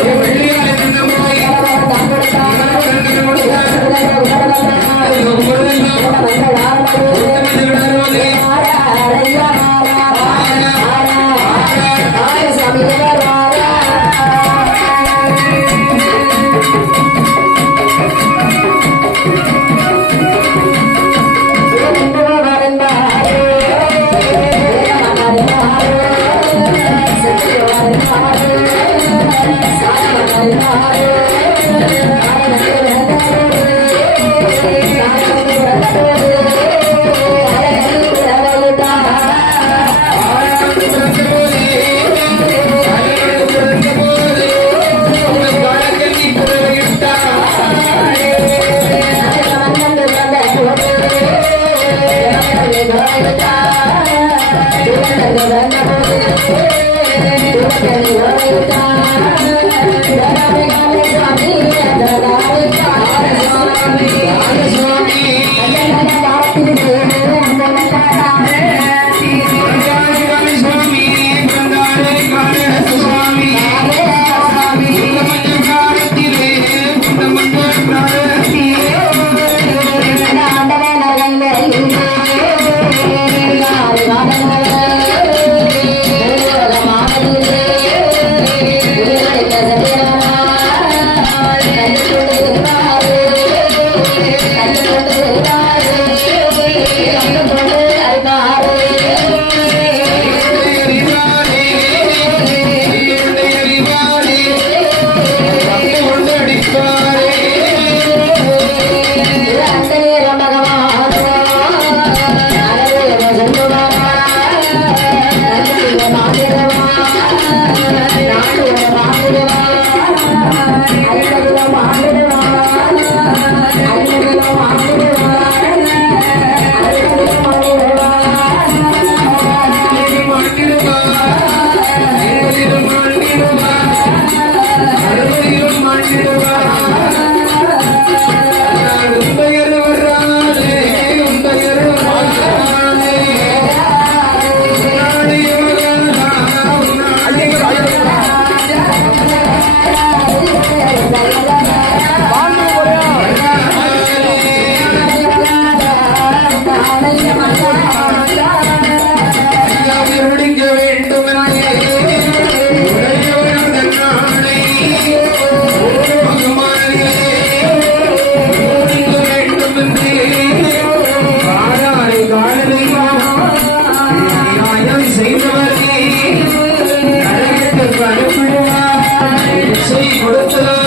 Amém. Yeah. Amém. 是我的啦 ছোট ছোট